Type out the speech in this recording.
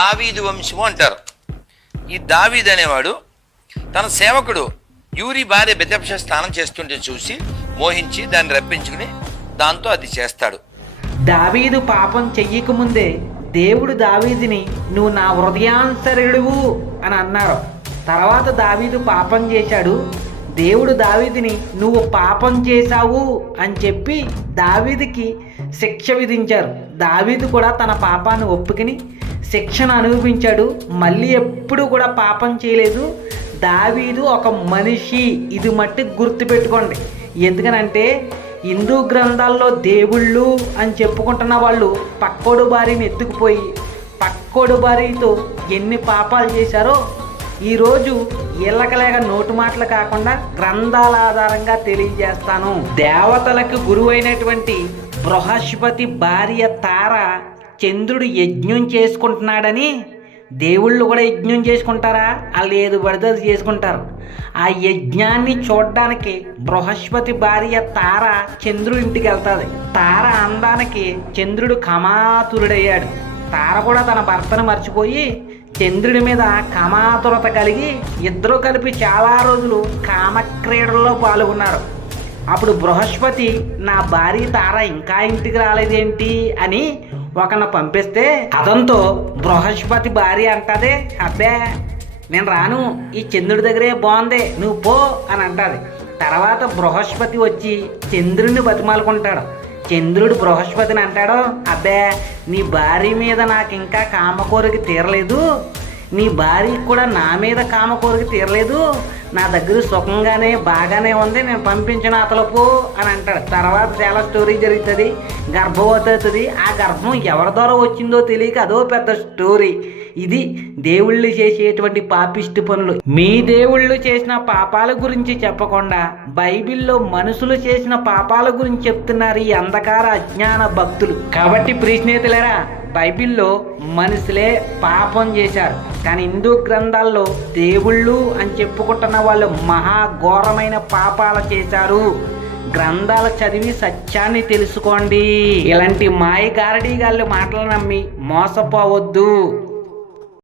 దావీదు వంశము అంటారు. ఈ దావీదు అనేవాడు తన సేవకుడు యూరి భార్య బెతెషెబా స్నానం చేస్తుంటే చూసి మోహించి దాన్ని రప్పించుకుని దాంతో అది చేస్తాడు. దావీదు పాపం చెయ్యకముందే దేవుడు దావీదుని నువ్వు నా హృదయాంతరుడువు అని అన్నారు. తర్వాత దావీదు పాపం చేశాడు. దేవుడు దావీదుని నువ్వు పాపం చేశావు అని చెప్పి దావీదుకి శిక్ష విధించారు. దావీదు కూడా తన పాపాన్ని ఒప్పుకుని శిక్షను అనుభవించాడు. మళ్ళీ ఎప్పుడు కూడా పాపం చేయలేదు. దావీదు ఒక మనిషి, ఇది మట్టి గుర్తుపెట్టుకోండి. ఎందుకనంటే హిందూ గ్రంథాల్లో దేవుళ్ళు అని చెప్పుకుంటున్న వాళ్ళు పక్కోడు భార్యని ఎత్తుకుపోయి పక్కోడు భార్యతో ఎన్ని పాపాలు చేశారో ఈరోజు ఇళ్ళకలేక నోటు మాటలు కాకుండా గ్రంథాల ఆధారంగా తెలియజేస్తాను. దేవతలకు గురువైనటువంటి బృహస్పతి భార్య తార చంద్రుడు యజ్ఞం చేసుకుంటున్నాడని దేవుళ్ళు కూడా యజ్ఞం చేసుకుంటారా? వాళ్ళు ఏది పడితే అది చేసుకుంటారు. ఆ యజ్ఞాన్ని చూడడానికి బృహస్పతి భార్య తార చంద్రుడి ఇంటికి వెళ్తుంది. తార అందానికి చంద్రుడు కమాతురుడయ్యాడు. తార కూడా తన భర్తను మర్చిపోయి చంద్రుడి మీద కమాతురత కలిగి ఇద్దరూ కలిపి చాలా రోజులు కామక్రీడల్లో పాల్గొన్నారు. అప్పుడు బృహస్పతి నా భార్య తార ఇంకా ఇంటికి రాలేదేంటి అని ఒకరిని పంపిస్తే అతనితో బృహస్పతి భార్య అంటదే, అబ్బే నేను రాను, ఈ చంద్రుడి దగ్గరే బాగుంది, నువ్వు పో అని అంటది. తర్వాత బృహస్పతి వచ్చి చంద్రుడిని బతిమాలుకుంటాడు. చంద్రుడు బృహస్పతిని అంటాడు, అబ్బే నీ భార్య మీద నాకు ఇంకా కామకోరిక తీరలేదు, నీ భార్యకి కూడా నా మీద కామకోరిక తీరలేదు, నా దగ్గర సుఖంగానే బాగానే ఉంది, నేను పంపించిన అతలపు అని అంటాడు. తర్వాత చాలా స్టోరీ జరుగుతుంది. గర్భవతి అవుతుంది. ఆ గర్భం ఎవరి ద్వారా వచ్చిందో తెలియక అదో పెద్ద స్టోరీ. ఇది దేవుళ్ళు చేసేటువంటి పాపిష్టి పనులు. మీ దేవుళ్ళు చేసిన పాపాల గురించి చెప్పకుండా బైబిల్లో మనుషులు చేసిన పాపాల గురించి చెప్తున్నారు ఈ అంధకార అజ్ఞాన భక్తులు. కాబట్టి ప్రియ స్నేహితులారా, బైబిల్లో మనుషులే పాపం చేశారు, కానీ హిందూ గ్రంథాల్లో దేవుళ్ళు అని చెప్పుకుంటున్న వాళ్ళు మహాఘోరమైన పాపాలు చేశారు. గ్రంథాలు చదివి సత్యాన్ని తెలుసుకోండి. ఇలాంటి మాయగారడీ గాళ్ళు మాటలు నమ్మి మోసపోవద్దు.